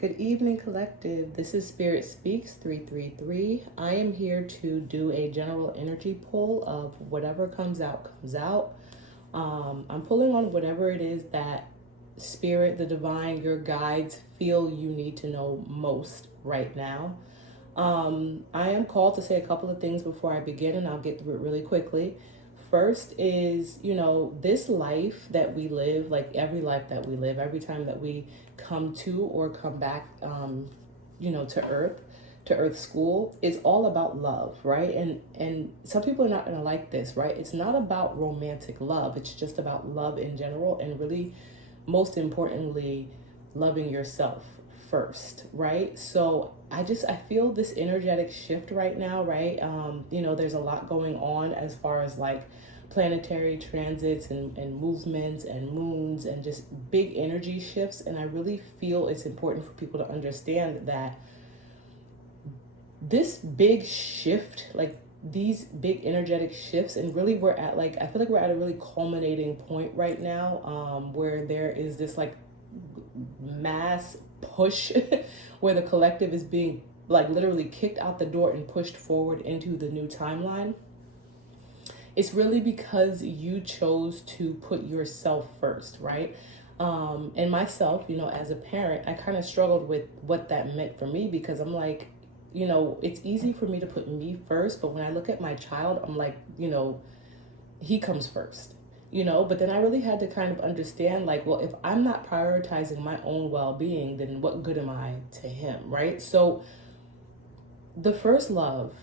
Good evening, collective. This is Spirit Speaks 333. I am here to do a general energy pull of whatever comes out, comes out. I'm pulling on whatever it is that Spirit, the divine, your guides feel you need to know most right now. I am called to say a couple of things before I begin, and I'll get through it really quickly. First is, this life that we live, like every life that we live, every time that we come to or come back, to Earth school, is all about love, right? And some people are not gonna like this, right? It's not about romantic love. It's just about love in general, and really, most importantly, loving yourself first, right? So I feel this energetic shift right now, right? There's a lot going on as far as like planetary transits and movements and moons and just big energy shifts. And I really feel it's important for people to understand that this big shift, like these big energetic shifts, and really we're at like, I feel like we're at a really culminating point right now, where there is this like mass push where the collective is being like literally kicked out the door and pushed forward into the new timeline. It's really because you chose to put yourself first, right? And myself, as a parent, I kind of struggled with what that meant for me, because I'm like, it's easy for me to put me first, but when I look at my child, I'm like, he comes first, but then I really had to kind of understand, like, well, if I'm not prioritizing my own well-being, then what good am I to him, right? So the first love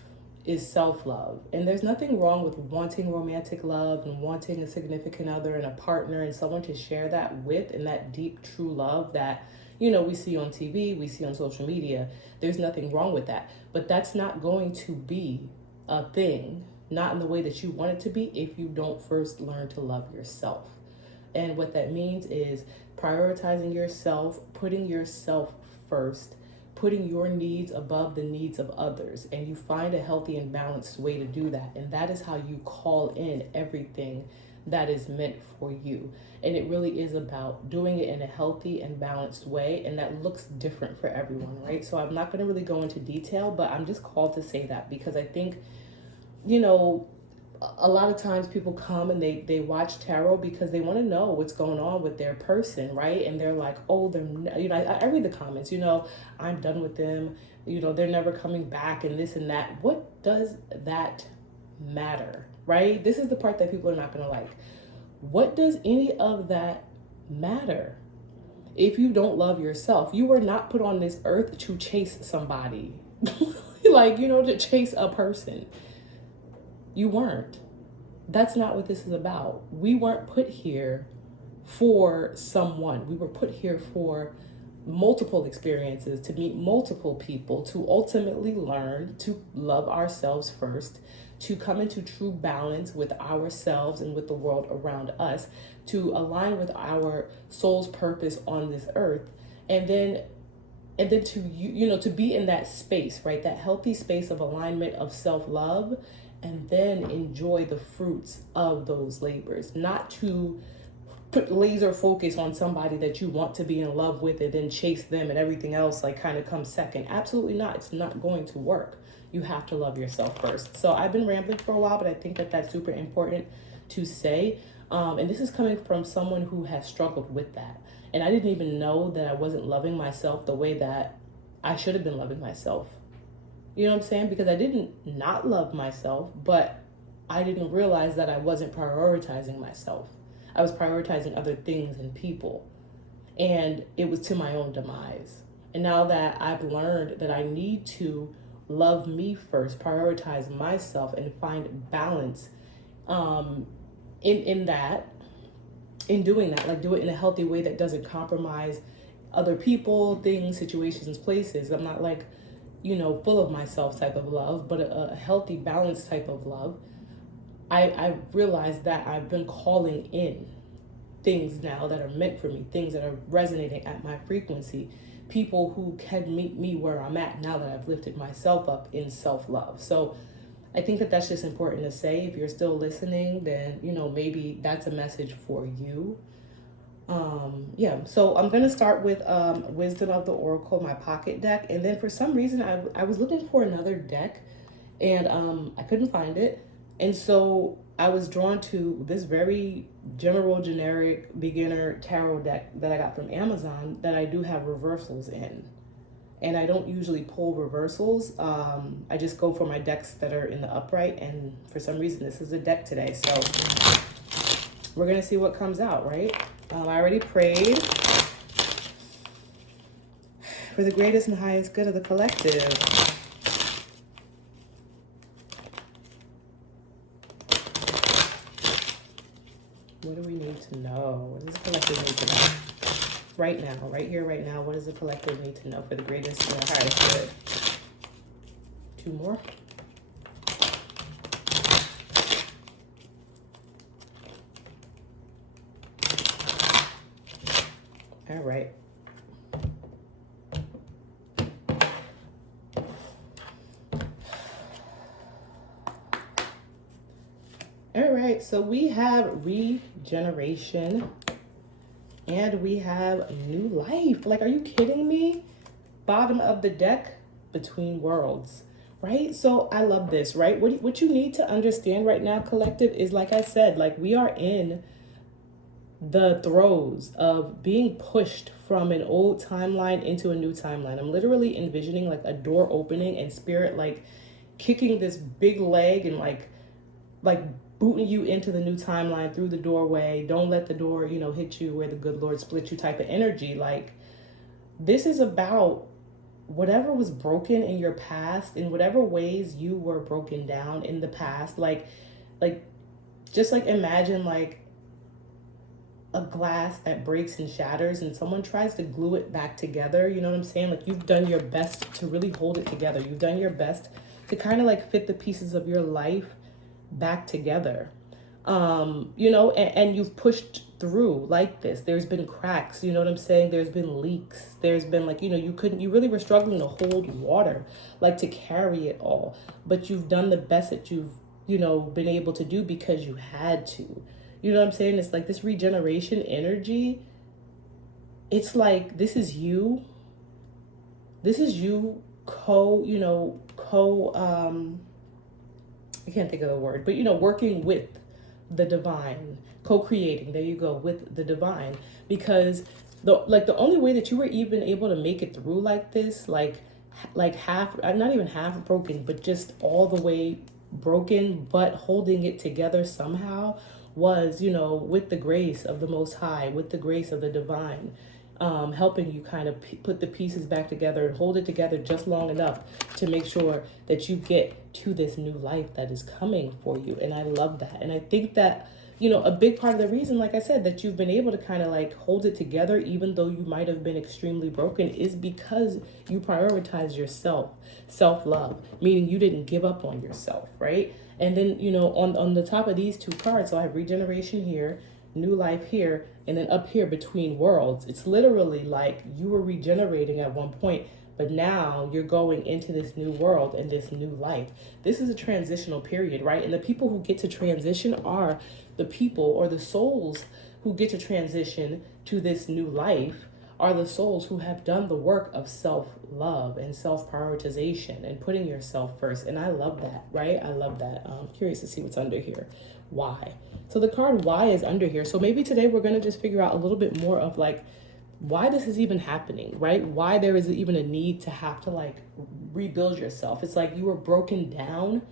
is self-love, and there's nothing wrong with wanting romantic love and wanting a significant other and a partner and someone to share that with, and that deep true love that we see on TV, we see on social media. There's nothing wrong with that, but that's not going to be a thing, not in the way that you want it to be, if you don't first learn to love yourself. And what that means is prioritizing yourself, putting yourself first, putting your needs above the needs of others, and you find a healthy and balanced way to do that. And that is how you call in everything that is meant for you. And it really is about doing it in a healthy and balanced way, and that looks different for everyone, right? So I'm not going to really go into detail, but I'm just called to say that because I think, a lot of times people come and they watch tarot because they want to know what's going on with their person, right? And they're like, oh, I read the comments, I'm done with them, they're never coming back and this and that. What does that matter, right? This is the part that people are not going to like. What does any of that matter if you don't love yourself? You were not put on this earth to chase somebody, like, to chase a person. You weren't. That's not what this is about. We weren't put here for someone. We were put here for multiple experiences, to meet multiple people, to ultimately learn to love ourselves first, to come into true balance with ourselves and with the world around us, to align with our soul's purpose on this earth, and then to to be in that space, right? That healthy space of alignment, of self-love, and then enjoy the fruits of those labors. Not to put laser focus on somebody that you want to be in love with and then chase them and everything else like kind of comes second. Absolutely not. It's not going to work. You have to love yourself first. So I've been rambling for a while, but I think that that's super important to say. And this is coming from someone who has struggled with that. And I didn't even know that I wasn't loving myself the way that I should have been loving myself. You know what I'm saying? Because I didn't not love myself, but I didn't realize that I wasn't prioritizing myself. I was prioritizing other things and people, and it was to my own demise. And now that I've learned that I need to love me first, prioritize myself, and find balance in doing that, like do it in a healthy way that doesn't compromise other people, things, situations, places. I'm not like, full of myself type of love, but a healthy, balanced type of love. I realized that I've been calling in things now that are meant for me, things that are resonating at my frequency, people who can meet me where I'm at now that I've lifted myself up in self-love. So I think that that's just important to say. If you're still listening, then, maybe that's a message for you. Yeah, so I'm going to start with Wisdom of the Oracle, my pocket deck. And then for some reason, I was looking for another deck and I couldn't find it. And so I was drawn to this very general, generic beginner tarot deck that I got from Amazon that I do have reversals in. And I don't usually pull reversals. I just go for my decks that are in the upright. And for some reason, this is a deck today. So we're going to see what comes out, right? I already prayed for the greatest and highest good of the collective. What do we need to know? What does the collective need to know? Right now, right here, right now, what does the collective need to know for the greatest and highest good? Two more. All right. All right, so we have regeneration and we have new life. Like, are you kidding me? Bottom of the deck, between worlds, right? So I love this, right? What you need to understand right now, collective, is like I said, like we are in the throes of being pushed from an old timeline into a new timeline. I'm literally envisioning like a door opening and spirit like kicking this big leg and like booting you into the new timeline through the doorway. Don't let the door, hit you where the good Lord split you type of energy. Like, this is about whatever was broken in your past, in whatever ways you were broken down in the past. Like just like imagine like a glass that breaks and shatters and someone tries to glue it back together. You know what I'm saying? Like, you've done your best to really hold it together. You've done your best to kind of like fit the pieces of your life back together. And you've pushed through like this. There's been cracks, you know what I'm saying? There's been leaks. There's been like, you really were struggling to hold water, like to carry it all. But you've done the best that you've, been able to do because you had to. You know what I'm saying? It's like this regeneration energy. It's like, this is you. This is you I can't think of the word, but working with the divine, co-creating, there you go, with the divine. Because the only way that you were even able to make it through like this, like half, not even half broken, but just all the way broken, but holding it together somehow, was, with the grace of the Most High, with the grace of the divine, helping you kind of put the pieces back together and hold it together just long enough to make sure that you get to this new life that is coming for you. And I love that. And I think that, a big part of the reason, like I said, that you've been able to kind of like hold it together, even though you might have been extremely broken, is because you prioritize yourself, self-love, meaning you didn't give up on yourself, right? And then, on the top of these two cards, so I have regeneration here, new life here, and then up here between worlds. It's literally like you were regenerating at one point, but now you're going into this new world and this new life. This is a transitional period, right? And the people who get to transition are the people, or the souls who get to transition to this new life are the souls who have done the work of self-love and self-prioritization and putting yourself first. And I love that, right? I love that. I'm curious to see what's under here. Why? So the card why is under here. So maybe today we're going to just figure out a little bit more of like why this is even happening, right? Why there is even a need to have to like rebuild yourself. It's like you were broken down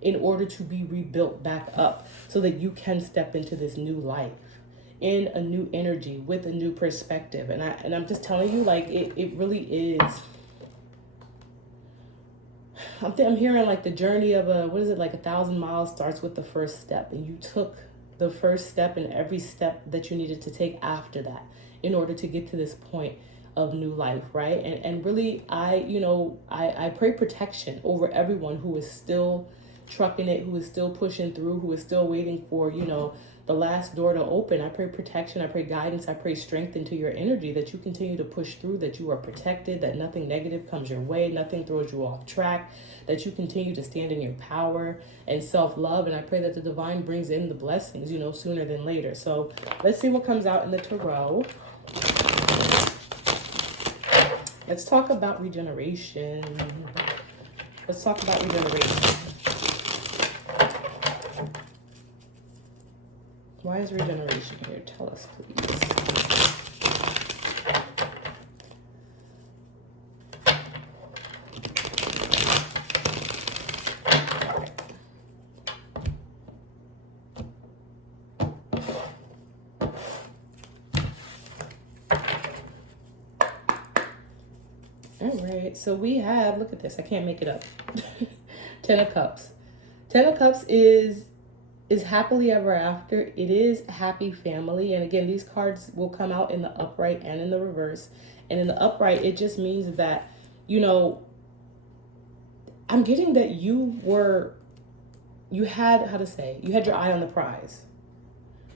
in order to be rebuilt back up so that you can step into this new life in a new energy with a new perspective. And I'm just telling you, like, it really is. I'm hearing like the journey of 1,000 miles starts with the first step, and you took the first step and every step that you needed to take after that in order to get to this point of new life, right? And really, I pray protection over everyone who is still trucking it, who is still pushing through, who is still waiting for, the last door to open. I pray protection, I pray guidance, I pray strength into your energy, that you continue to push through, that you are protected, that nothing negative comes your way, nothing throws you off track, that you continue to stand in your power and self-love. And I pray that the divine brings in the blessings, sooner than later. So let's see what comes out in the tarot. Let's talk about regeneration. Let's talk about regeneration. Why is regeneration here? Tell us, please. All right, so we have, look at this, I can't make it up. 10 of Cups. 10 of Cups is happily ever after. It is happy family. And again, these cards will come out in the upright and in the reverse. And in the upright, it just means that, I'm getting that you had your eye on the prize,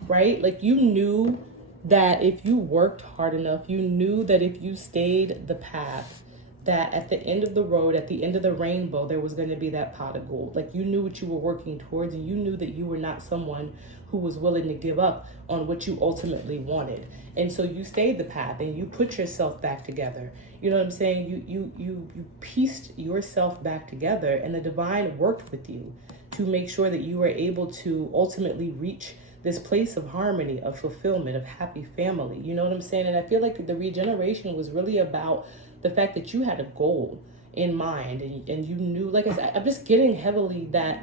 right? Like you knew that if you worked hard enough, you knew that if you stayed the path, that at the end of the road, at the end of the rainbow, there was going to be that pot of gold. Like you knew what you were working towards, and you knew that you were not someone who was willing to give up on what you ultimately wanted. And so you stayed the path and you put yourself back together. You know what I'm saying? You pieced yourself back together, and the divine worked with you to make sure that you were able to ultimately reach this place of harmony, of fulfillment, of happy family. You know what I'm saying? And I feel like the regeneration was really about the fact that you had a goal in mind, and you knew, like I said, I'm just getting heavily that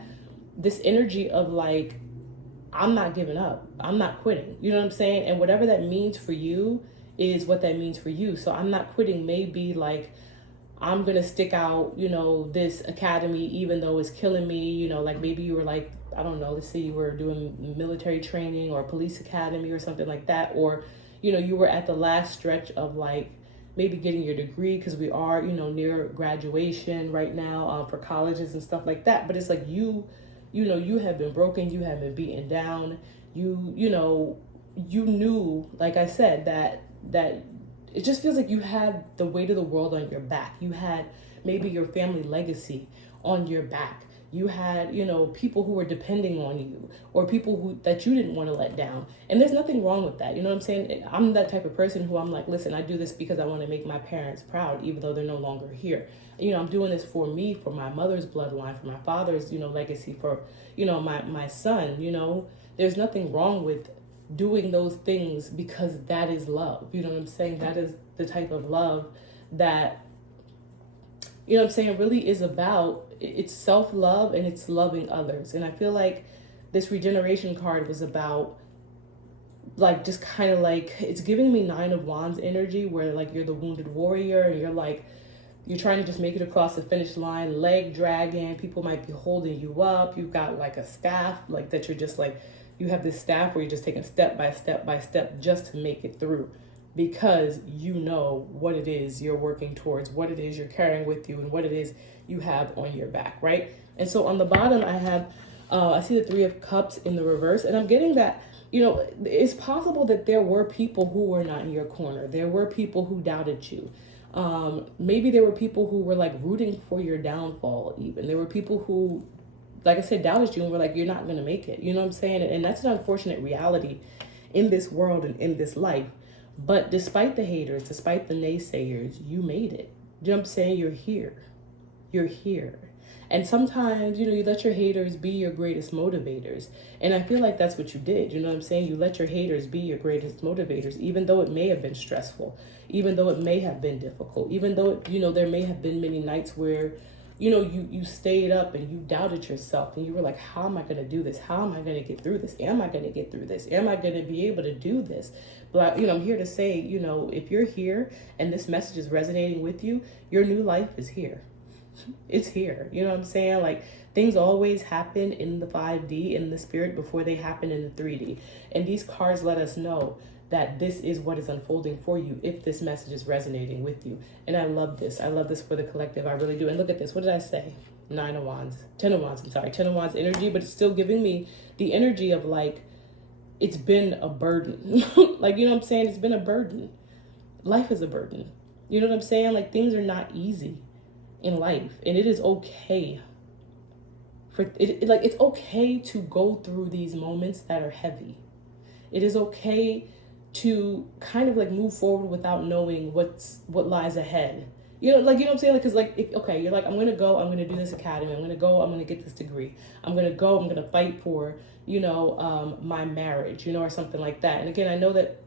this energy of like, I'm not giving up. I'm not quitting. You know what I'm saying? And whatever that means for you is what that means for you. So I'm not quitting maybe like, I'm going to stick out, this academy, even though it's killing me, like maybe you were like, I don't know, let's say you were doing military training or police academy or something like that. Or, you were at the last stretch of like, maybe getting your degree, because we are, near graduation right now for colleges and stuff like that. But it's like you have been broken, you have been beaten down. You knew, like I said, that it just feels like you had the weight of the world on your back. You had maybe your family legacy on your back. You had, people who were depending on you, or people that you didn't want to let down. And there's nothing wrong with that. You know what I'm saying? I'm that type of person who I'm like, listen, I do this because I want to make my parents proud, even though they're no longer here. I'm doing this for me, for my mother's bloodline, for my father's, legacy, for, my son, there's nothing wrong with doing those things, because that is love. You know what I'm saying? That is the type of love that, really is about. It's self-love and it's loving others. And I feel like this regeneration card was about like, just kind of like, it's giving me 9 of Wands energy, where like you're the wounded warrior and you're trying to just make it across the finish line, leg dragging. People might be holding you up. You've got like a staff, like that you're just like, you have this staff where you're just taking step by step by step just to make it through, because you know what it is you're working towards, what it is you're carrying with you, and what it is you have on your back, right? And so on the bottom, I see the 3 of Cups in the reverse, and I'm getting that, it's possible that there were people who were not in your corner. There were people who doubted you. Maybe there were people who were like rooting for your downfall even. There were people who, like I said, doubted you and were like, you're not going to make it. You know what I'm saying? And that's an unfortunate reality in this world and in this life. But despite the haters, despite the naysayers, you made it. You know what I'm saying? You're here. You're here. And sometimes, you let your haters be your greatest motivators. And I feel like that's what you did. You know what I'm saying? You let your haters be your greatest motivators, even though it may have been stressful, even though it may have been difficult, even though, there may have been many nights where, you stayed up and you doubted yourself and you were like, how am I going to do this? How am I going to get through this? Am I going to get through this? Am I going to be able to do this? But, I'm here to say, if you're here and this message is resonating with you, your new life is here. It's here. You know what I'm saying? Like, things always happen in the 5D, in the spirit, before they happen in the 3D. And these cards let us know that this is what is unfolding for you if this message is resonating with you. And I love this. I love this for the collective. I really do. And look at this. What did I say? 9 of Wands. 10 of Wands. I'm sorry. 10 of Wands energy, but it's still giving me the energy of like, it's been a burden. Like, you know what I'm saying? It's been a burden. Life is a burden. You know what I'm saying? Like, things are not easy in life, and it is okay for like, it's okay to go through these moments that are heavy. It is okay to kind of like move forward without knowing what lies ahead. You know what I'm saying? Like, cause like, if, okay, you're like, I'm gonna go, I'm gonna do this academy, I'm gonna go, I'm gonna get this degree, I'm gonna go, I'm gonna fight for, my marriage, or something like that. And again, I know that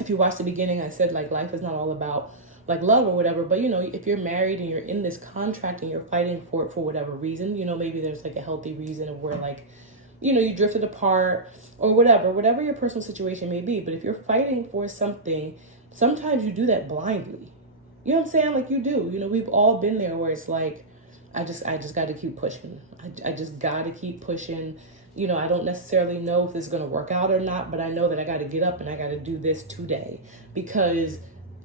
if you watch the beginning, I said like life is not all about like love or whatever, but if you're married and you're in this contract and you're fighting for it for whatever reason, maybe there's like a healthy reason of where like, you drifted apart or whatever your personal situation may be. But if you're fighting for something, sometimes you do that blindly. You know what I'm saying? Like, you do. We've all been there where it's like, I just got to keep pushing. I just got to keep pushing. I don't necessarily know if this is going to work out or not, but I know that I got to get up and I got to do this today because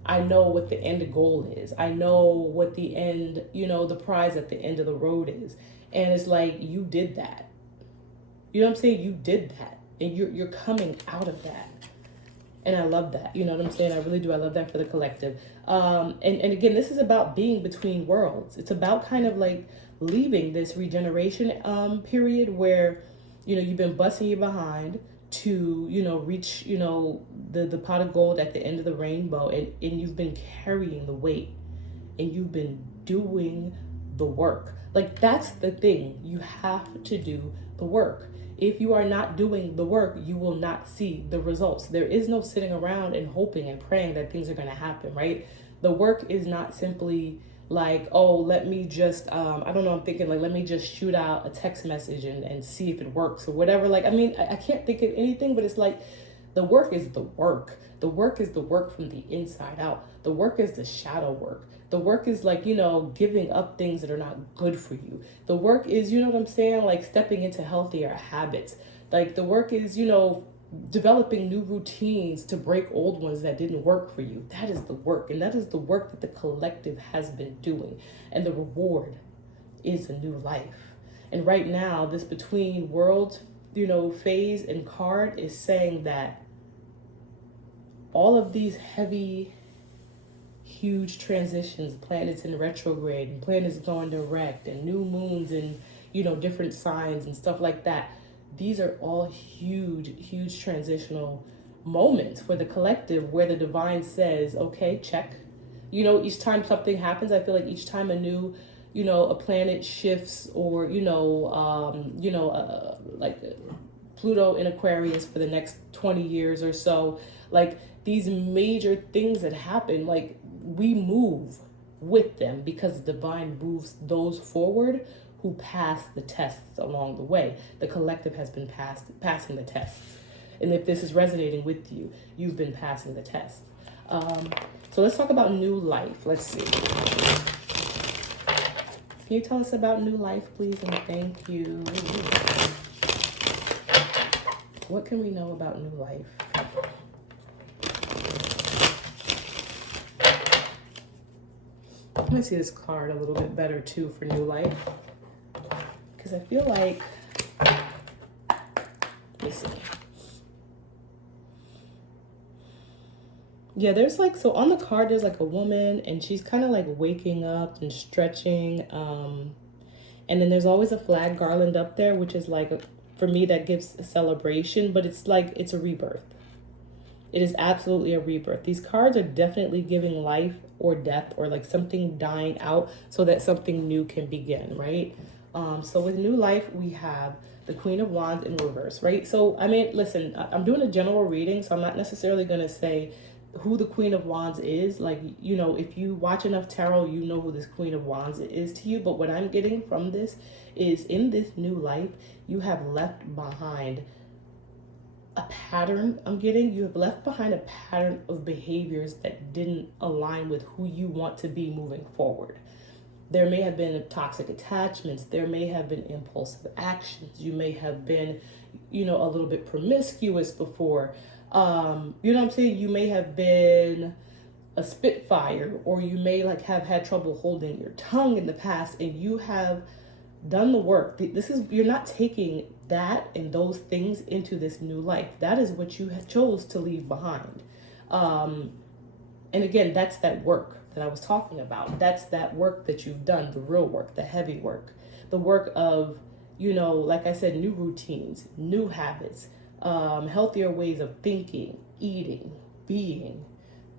I know what the end goal is. I know what the end, the prize at the end of the road is. And it's like, you did that. You know what I'm saying? You did that. And you're coming out of that. And I love that. You know what I'm saying? I really do. I love that for the collective. And again, this is about being between worlds. It's about kind of like leaving this regeneration period where, you've been busting your behind to, reach, the pot of gold at the end of the rainbow. And you've been carrying the weight and you've been doing the work. Like, that's the thing. You have to do the work. If you are not doing the work, you will not see the results. There is no sitting around and hoping and praying that things are going to happen, right? The work is not simply like, oh, let me just, I don't know, I'm thinking like, let me just shoot out a text message and see if it works or whatever. Like, I mean, I can't think of anything, but it's like, the work is the work. The work is the work from the inside out. The work is the shadow work. The work is like, giving up things that are not good for you. The work is, you know what I'm saying? Like stepping into healthier habits. Like the work is, developing new routines to break old ones that didn't work for you. That is the work. And that is the work that the collective has been doing. And the reward is a new life. And right now, this between worlds, phase and card is saying that all of these heavy, huge transitions, planets in retrograde and planets going direct and new moons and, different signs and stuff like that. These are all huge transitional moments for the collective where the divine says, okay, check. Each time something happens, I feel like each time a new, a planet shifts or, like Pluto in Aquarius for the next 20 years or so, like these major things that happen, like we move with them because the divine moves those forward who pass the tests along the way. The collective has been passing the tests. And if this is resonating with you, you've been passing the test. So let's talk about new life. Let's see. Can you tell us about new life, please? And thank you. What can we know about new life? Let me see this card a little bit better too for new life. Because I feel like, listen. Yeah, there's like, so on the card, there's like a woman and she's kind of like waking up and stretching. And then there's always a flag garland up there, which is like, for me, that gives a celebration, but it's like, it's a rebirth. It is absolutely a rebirth. These cards are definitely giving life or death or like something dying out so that something new can begin, right? So with new life, we have the Queen of Wands in reverse, right? So, I mean, listen, I'm doing a general reading, so I'm not necessarily going to say who the Queen of Wands is. Like, if you watch enough tarot, you know who this Queen of Wands is to you. But what I'm getting from this is in this new life, you have left behind a pattern. You have left behind a pattern of behaviors that didn't align with who you want to be moving forward. There may have been toxic attachments. There may have been impulsive actions. You may have been, a little bit promiscuous before. You know what I'm saying? You may have been a spitfire, or you may like have had trouble holding your tongue in the past, and you have done the work. You're not taking that and those things into this new life. That is what you chose to leave behind. And again, that's that work that I was talking about. That's that work that you've done, the real work, the heavy work, the work of, like I said, new routines, new habits, healthier ways of thinking, eating, being,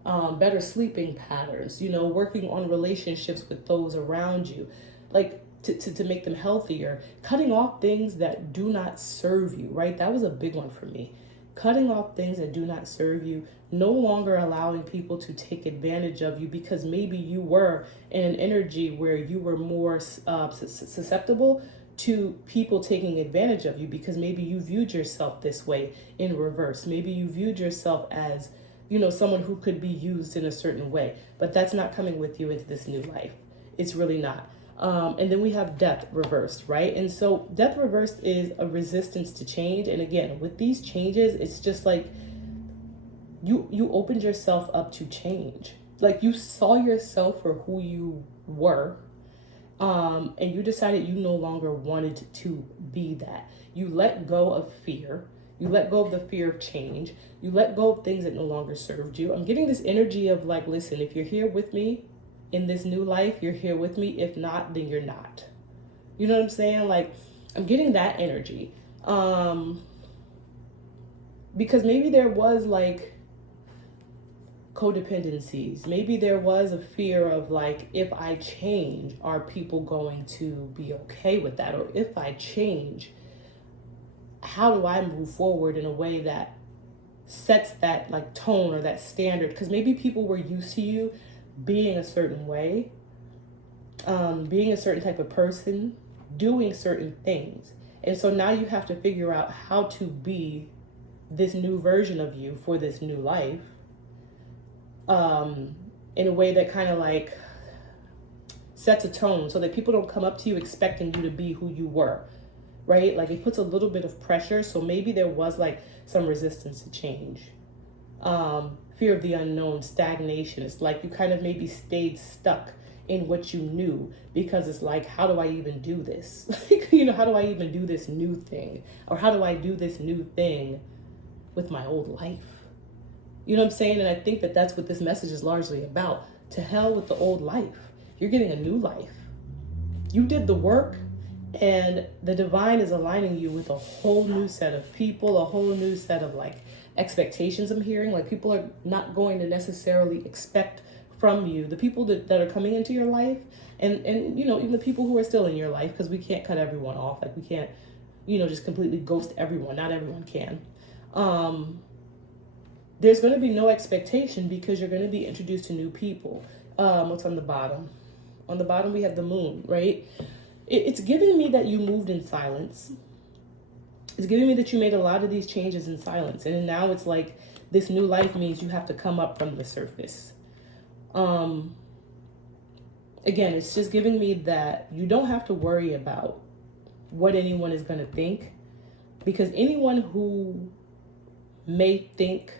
better sleeping patterns, working on relationships with those around you, like to make them healthier, cutting off things that do not serve you, right? That was a big one for me. Cutting off things that do not serve you, no longer allowing people to take advantage of you because maybe you were in an energy where you were more susceptible to people taking advantage of you because maybe you viewed yourself this way in reverse. Maybe you viewed yourself as, someone who could be used in a certain way, but that's not coming with you into this new life. It's really not. And then we have death reversed, right? And so death reversed is a resistance to change. And again, with these changes, it's just like you opened yourself up to change. Like you saw yourself for who you were, and you decided you no longer wanted to be that. You let go of fear. You let go of the fear of change. You let go of things that no longer served you. I'm getting this energy of like, listen, if you're here with me in this new life, you're here with me. If not, then you're not. You know what I'm saying? Like, I'm getting that energy. Because maybe there was like codependencies. Maybe there was a fear of like, if I change, are people going to be okay with that? Or if I change, how do I move forward in a way that sets that like tone or that standard? Because maybe people were used to you being a certain way, being a certain type of person, doing certain things. And so now you have to figure out how to be this new version of you for this new life, in a way that kind of like sets a tone so that people don't come up to you expecting you to be who you were, right? Like it puts a little bit of pressure. So maybe there was like some resistance to change, fear of the unknown, stagnation. It's like you kind of maybe stayed stuck in what you knew because it's like, how do I even do this? How do I even do this new thing? Or how do I do this new thing with my old life? You know what I'm saying? And I think that that's what this message is largely about. To hell with the old life. You're getting a new life. You did the work, and the divine is aligning you with a whole new set of people, a whole new set of like expectations. I'm hearing like people are not going to necessarily expect from you, the people that are coming into your life, and even the people who are still in your life, because we can't cut everyone off. Like we can't, just completely ghost everyone. Not everyone can. There's going to be no expectation because you're going to be introduced to new people. What's on the bottom? On the bottom, we have the moon, right? It's giving me that you moved in silence. It's giving me that you made a lot of these changes in silence. And now it's like this new life means you have to come up from the surface. Again, it's just giving me that you don't have to worry about what anyone is going to think, because anyone who may think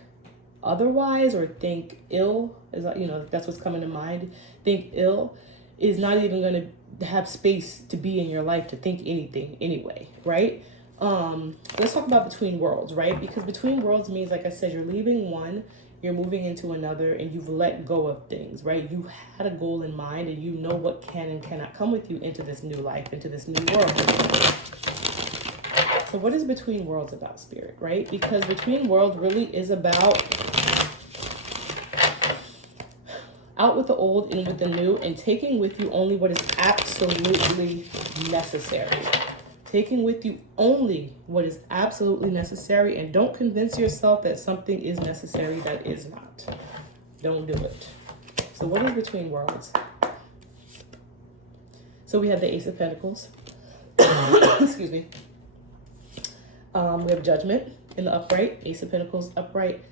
otherwise or think ill, is that's what's coming to mind, think ill, is not even going to have space to be in your life to think anything anyway, right? Let's talk about between worlds, right? Because between worlds means, like I said, you're leaving one, you're moving into another, and you've let go of things, right? You had a goal in mind, and you know what can and cannot come with you into this new life, into this new world. So what is between worlds about, Spirit, right? Because between worlds really is about out with the old, in with the new, and taking with you only what is absolutely necessary. Taking with you only what is absolutely necessary, and don't convince yourself that something is necessary that is not. Don't do it. So what is between worlds? So we have the Ace of Pentacles. Excuse me. We have Judgment in the upright, Ace of Pentacles upright,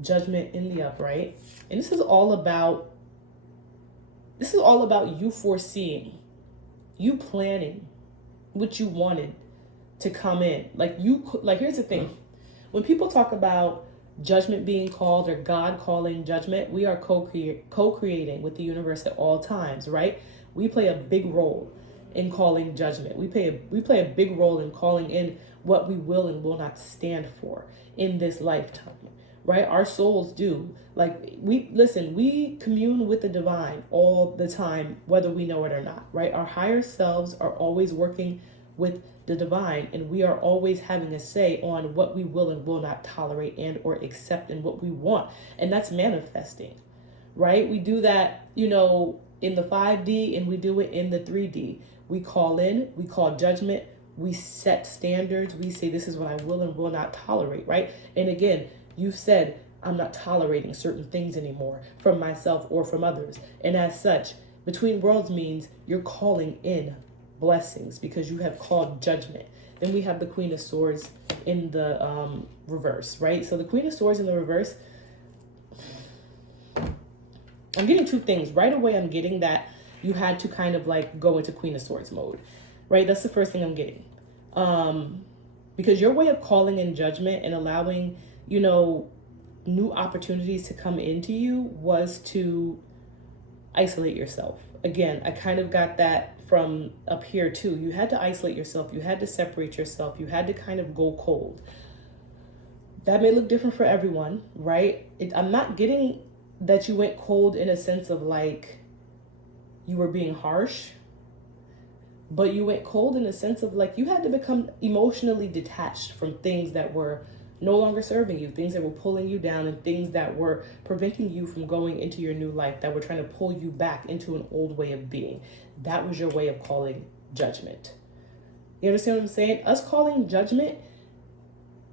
Judgment in the upright. And this is all about you foreseeing, you planning what you wanted to come in. Like here's the thing. When people talk about judgment being called or God calling judgment, we are co-creating with the universe at all times, right? We play a big role in calling judgment. We play a big role in calling in what we will and will not stand for in this lifetime, right? Our souls do. Like we commune with the divine all the time, whether we know it or not, right? Our higher selves are always working with the divine, and we are always having a say on what we will and will not tolerate and or accept and what we want. And that's manifesting, right? We do that, in the 5D, and we do it in the 3D. We call in, we call judgment, we set standards, we say this is what I will and will not tolerate, right? And again, you've said, I'm not tolerating certain things anymore from myself or from others. And as such, between worlds means you're calling in blessings because you have called judgment. Then we have the Queen of Swords in the reverse, right? So the Queen of Swords in the reverse, I'm getting two things. Right away, I'm getting that you had to kind of like go into Queen of Swords mode, right? That's the first thing I'm getting. Because your way of calling in judgment and allowing, new opportunities to come into you was to isolate yourself. Again, I kind of got that from up here too. You had to isolate yourself. You had to separate yourself. You had to kind of go cold. That may look different for everyone, right? I'm not getting that you went cold in a sense of like you were being harsh, but you went cold in a sense of like you had to become emotionally detached from things that were no longer serving you, things that were pulling you down, and things that were preventing you from going into your new life, that were trying to pull you back into an old way of being. That was your way of calling judgment. You understand what I'm saying? Us calling judgment,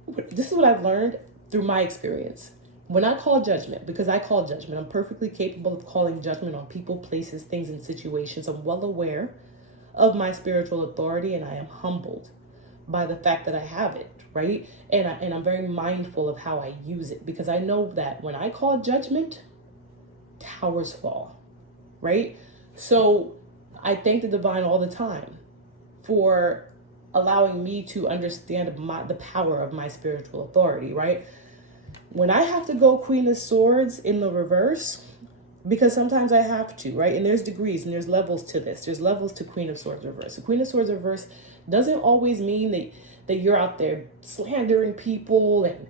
this is what I've learned through my experience. When I call judgment, because I call judgment, I'm perfectly capable of calling judgment on people, places, things, and situations. I'm well aware of my spiritual authority, and I am humbled by the fact that I have it, right? And I'm very mindful of how I use it, because I know that when I call judgment, towers fall, right? So I thank the divine all the time for allowing me to understand the power of my spiritual authority, right? When I have to go Queen of Swords in the reverse, because sometimes I have to, right? And there's degrees and there's levels to this. There's levels to Queen of Swords reverse. So Queen of Swords reverse doesn't always mean that you're out there slandering people and,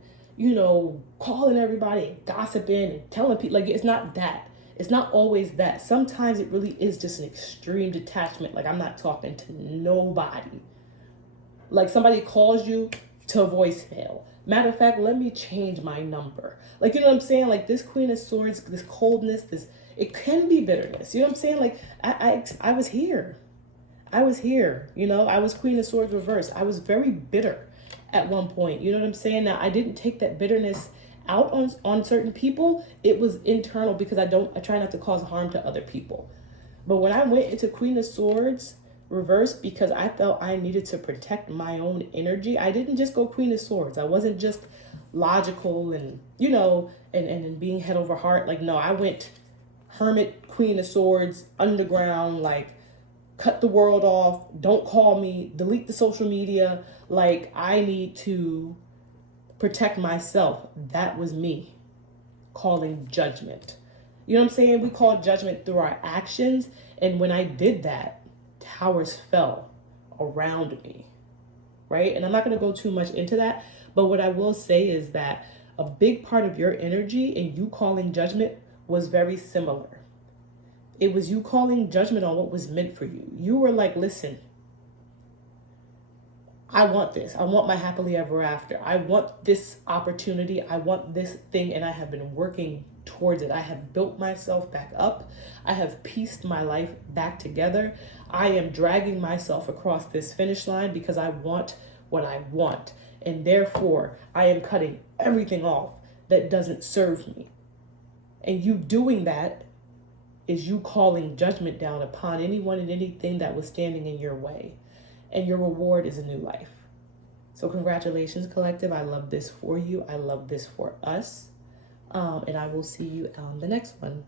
calling everybody and gossiping and telling people. Like, it's not that. It's not always that. Sometimes it really is just an extreme detachment. Like, I'm not talking to nobody. Like, somebody calls you to voicemail. Matter of fact, let me change my number. Like, you know what I'm saying? Like, this Queen of Swords, this coldness, it can be bitterness. You know what I'm saying? Like, I was here. I was Queen of Swords reverse. I was very bitter at one point. You know what I'm saying? Now, I didn't take that bitterness out on certain people. It was internal because I try not to cause harm to other people. But when I went into Queen of Swords reverse, because I felt I needed to protect my own energy, I didn't just go Queen of Swords. I wasn't just logical and and being head over heart. Like, no, I went Hermit, Queen of Swords, underground, like cut the world off, don't call me, delete the social media. Like, I need to protect myself. That was me calling judgment. You know what I'm saying? We call judgment through our actions. And when I did that, towers fell around me, right? And I'm not going to go too much into that, but what I will say is that a big part of your energy and you calling judgment was very similar. It was you calling judgment on what was meant for you. You were like, listen, I want this. I want my happily ever after. I want this opportunity. I want this thing. And I have been working towards it. I have built myself back up. I have pieced my life back together. I am dragging myself across this finish line because I want what I want. And therefore, I am cutting everything off that doesn't serve me. And you doing that is you calling judgment down upon anyone and anything that was standing in your way. And your reward is a new life. So congratulations, collective. I love this for you. I love this for us. And I will see you on the next one.